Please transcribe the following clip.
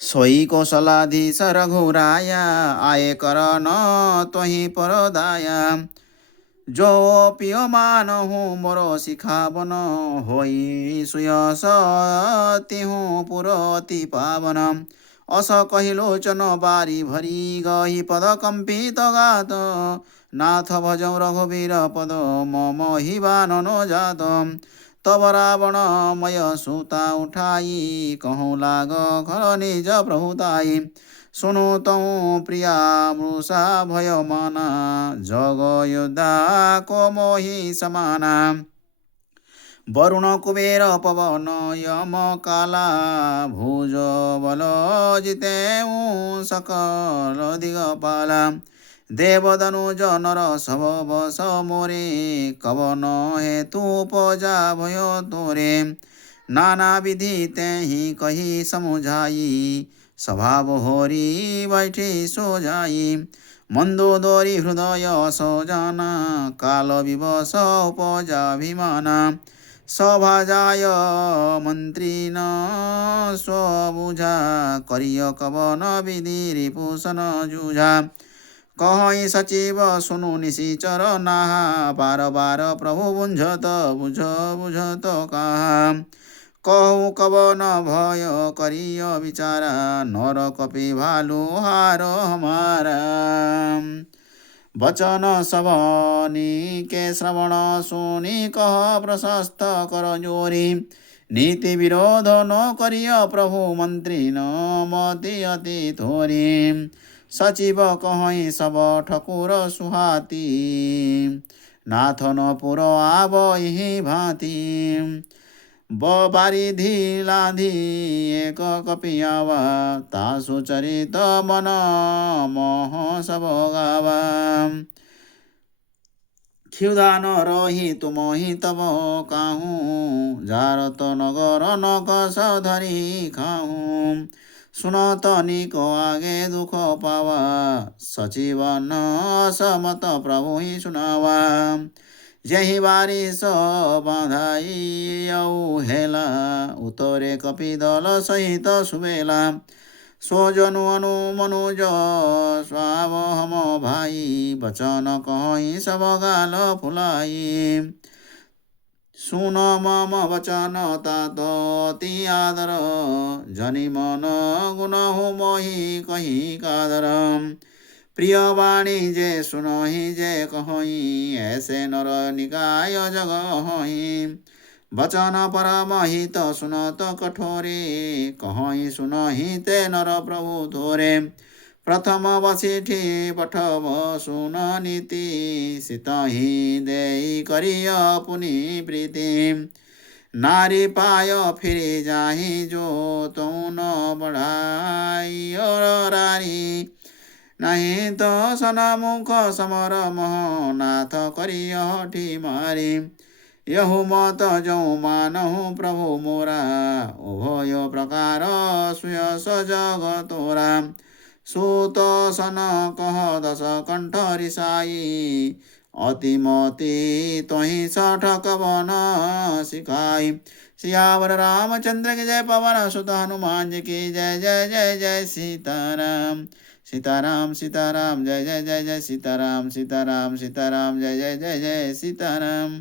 सोई कौशलाधीश रघुराया आए कर न तोहि परदाया। जो पिय मानहु मोर शिखावन होई सुयस तिहु पुर अति पावन। अस कहिलोचन बारी भरी गही पद कंपित गात। नाथ भजौ रघुवीर पद मम हिबानन जात। तब रावण मय सुता उठाई कहूँ लाग घर निज प्रभुताई। सुनु तऊ प्रिया मृषा भय माना जग योद्धा को मोहि समाना। वरुण कुबेर पवन यम काला भुज बल जितेऊ सकल दिगपाला। देवदनुज नर सब बस मोरे कवन हेतु उपजा भयो तोरे। नाना विधि तेहि कही समुझाई स्वभाव होरी बैठी सो जाई। मंदोदरी हृदय सजना काल विवश उपजा अभिमाना। सभाजाय मंत्री न स्वबुझा करिय कवन विधि रिपुसन जुझा। कहि सचिव सुनु निशिचर नाहा बार बार प्रभु बुझत बुझत कहा। कहु कवन भय करिय विचारा नर कपि भालु हार हमारा। वचन सबनी के श्रवण सुनी कह प्रशस्त कर जोरी। नीति विरोध न करिय प्रभु मंत्री न मति अति थोरी। सचिव कहि सब ठकुर सुहाती नाथ न पुर आब यही भांति। बारिधि लाधी एक कपियावा तासु चरित मन मोह सब गावा। क्षुधा न रही तुम ही तब काहू जारत नगर नक धरी खाहू। सुनत निक आगे दुख पावा सचिव न समत प्रभु ही सुनावा। यही बारिश बाधाई औ हेला उतरे कपि दल सहित सुबेला। सो जनु अनु मनुज स्वाव हम भाई बचन कहि सब गाल फुलाई। सुन मम वचन तात अति आदर जनि मन गुण हो मोहि कही कादर। प्रिय वाणी जे सुनहि जे कहि ऐसे नर निकाय जग हहि। वचन परम हित सुनत कठोरे कहि सुनहि ते नर प्रभु थोरे। प्रथम वसिठी पठव सुन नीति सितहि देई करिय पुनि प्रीति। नारी पाय फिरे जाहि जो तौ न बढ़ाई और रारी। नहीं तो सनमुख समर मह नाथ करिय हठी मारी। यहु मत जो मानहु प्रभु मोरा उभय प्रकार सुयस जग तोरा। सुत सन कह दस कंठ रिसाई अतिमति तहि सठक वन सिखाई। सियावर रामचंद्र की जय पवन सुत हनुमान जी की जय जय जय जय सीताराम। सीताराम सीताराम जय जय जय जय सीताराम सीताराम सीताराम जय जय जय जय सीताराम।